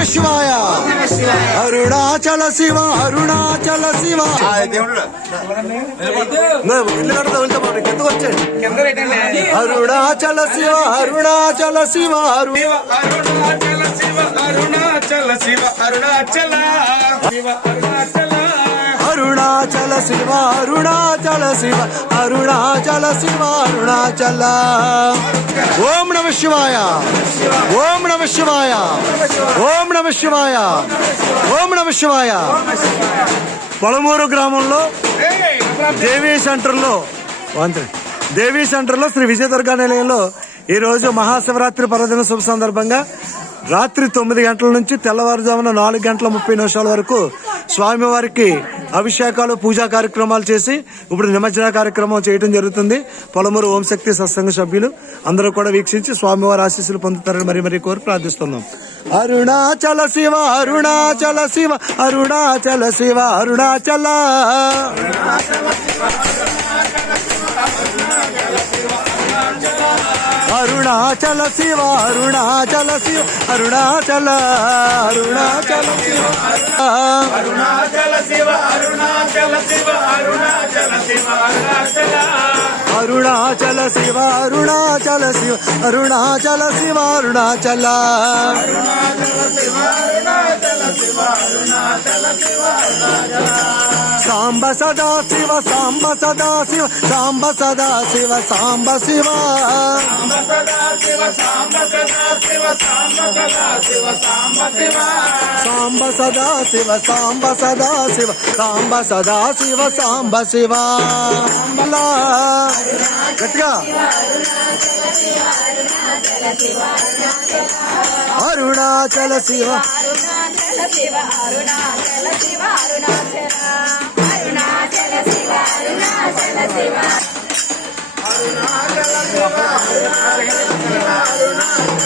నమ శివాయ. అరుణాచల శివ అరుణాచల శివ. అరుణాచల శివ అరుణాచల శివ అరు శివ అరుణాచల శివ అరుణాచల శివ అరుణాచల శివ అరుణాచల. అరుణాచల శివ అరుణాచల శివ అరుణాచల శివ అరుణాచల. ఓం నమ శివాయ. ఓం నమ శివాయ. ఓం నమ శివాయ. ఓం నమ శివాయ. పొలమూరు గ్రామంలో దేవీ సెంటర్లో దేవీ సెంటర్లో శ్రీ విజయ దుర్గా నిలయంలో ఈరోజు మహాశివరాత్రి పర్వదిన శుభ సందర్భంగా రాత్రి తొమ్మిది గంటల నుంచి తెల్లవారుజామున నాలుగు గంటల ముప్పై నిమిషాల వరకు స్వామివారికి అభిషేకాలు పూజా కార్యక్రమాలు చేసి ఇప్పుడు నిమజ్జన కార్యక్రమం చేయడం జరుగుతుంది. పొలమూరు ఓంశక్తి సత్సంగ సభ్యులు అందరూ కూడా వీక్షించి స్వామివారి ఆశీస్సులు పొందుతారని మరి మరీ కోరి ప్రార్థిస్తున్నాం. అరుణాచల శివ అరుణాచల శివ అరుణాచల శివ అరుణాచల. అరుణాచల శివ అరుణాచల శివ అరుణాచల అరుణాచల శివ అరుణాచల శివ అరుణాచల శివ అరుణాచల శివ అరుణాచల అరుణాచల శివ అరుణాచల శివ అరుణాచల శివ అరుణాచల సాంబ సదా శివ సాంబ సదా శివ సాంబ సదా శివ సాంబ శివ సాంబ సదా శివ సాంబ సదా శివ సాంబ సదా శివ సాంబ శివ. సాంబ సదా శివ సాంబ సదా శివ సాంబ సదా శివ సాంబ శివ. గట్టిగా. అరుణాచల శివ అరుణాచల శివ అరుణాచల శివ. అరుణాచల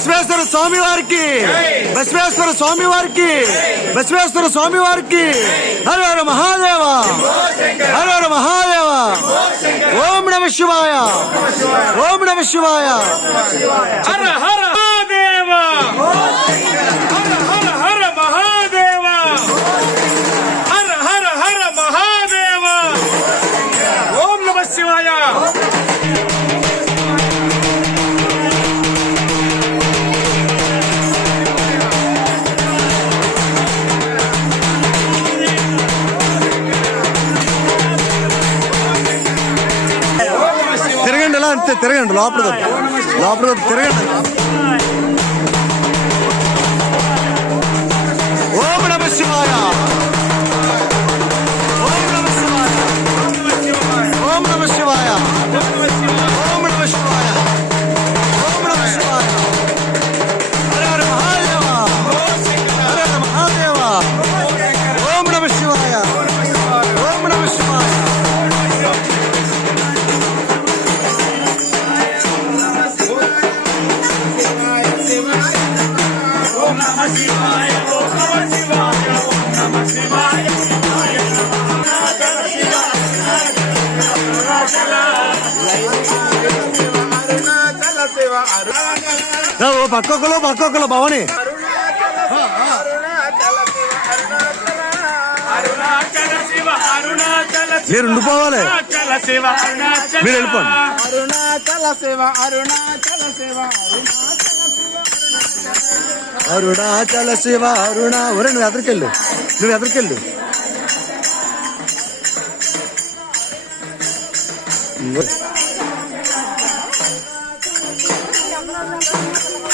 బసవేశ్వర స్వామి వారికి బసవేశ్వర స్వామి వారికి బసవేశ్వర స్వామి వారికి హర హర మహాదేవ హర హర మహాదేవ. ఓం నమ శివాయ. ఓం నమ శివాయ. హర హర మహాదేవ. తిరగండి లోపల లోపల తిరగండి. పక్కొక్కలో పక్కొక్కలో భవని. అరుణాచల శివ అరుణాచల మీరు ఉండిపోవాలి. అరుణాచల శివ అరుణాచల మీరు వెళ్ళిపోండి. అరుణాచల శివ అరుణాచల శివ అరుణాచల శివ అరుణ ఒరే నువ్వు ఎదరికెళ్ళు. నువ్వు ఎదరికెళ్ళు.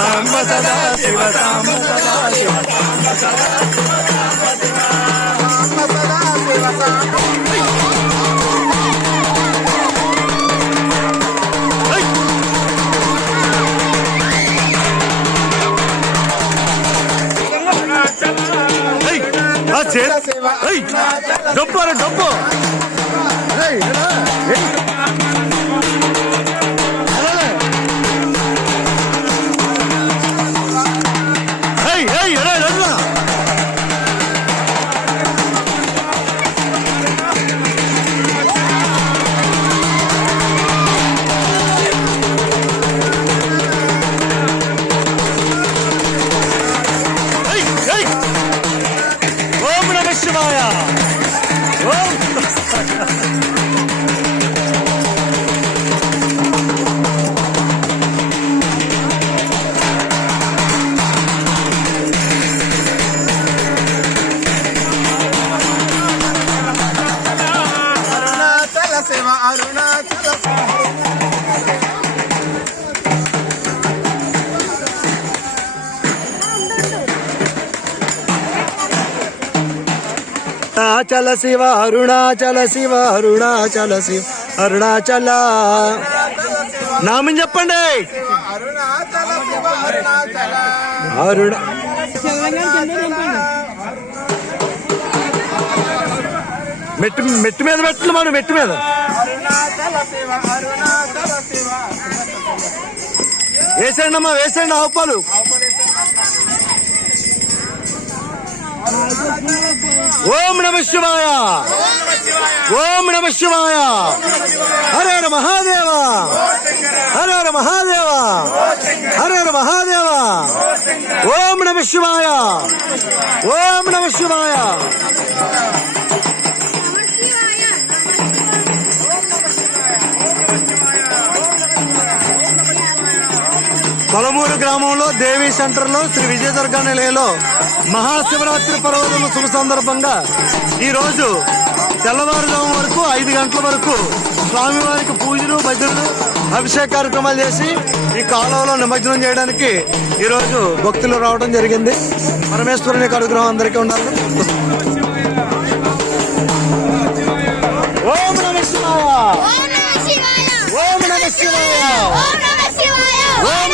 సాంబ సదా శివ సాంబ సదా డబ్బు అరుణాచల శివ అరుణాచల శివ అరుణాచల శివ అరుణాచల. శివ అరుణాచల నామం చెప్పండి. అరుణాచల శివ అరుణాచల. అరుణ మెట్టు మెట్టు మీద మెట్లు మనం మెట్టు మీద. అరుణాచల వేసేయండి అమ్మా వేసేయండి ఆవుపాలు ఓం నమ శివాయ. ఓం నమ శివాయ. హరే హర మహాదేవ. హరే హర మహాదేవ. హరే హర మహాదేవ. ఓం నమ శివాయ. ఓం నమ శివాయ. కొలమూరు గ్రామంలో దేవీ సెంటర్లో శ్రీ విజయదుర్గ నిలయంలో మహాశివరాత్రి పర్వదిన శుభ సందర్భంగా ఈ రోజు తెల్లవారుజాము వరకు ఐదు గంటల వరకు స్వామివారికి పూజలు భజనలు అభిషేక కార్యక్రమాలు చేసి ఈ కాలువలో నిమజ్జనం చేయడానికి ఈ రోజు భక్తులు రావడం జరిగింది. పరమేశ్వరుని యొక్క అనుగ్రహం అందరికీ ఉండాలి. ఓం నమ శివాయ. ఓం నమ శివాయ. ఓం నమ శివాయ. ఓం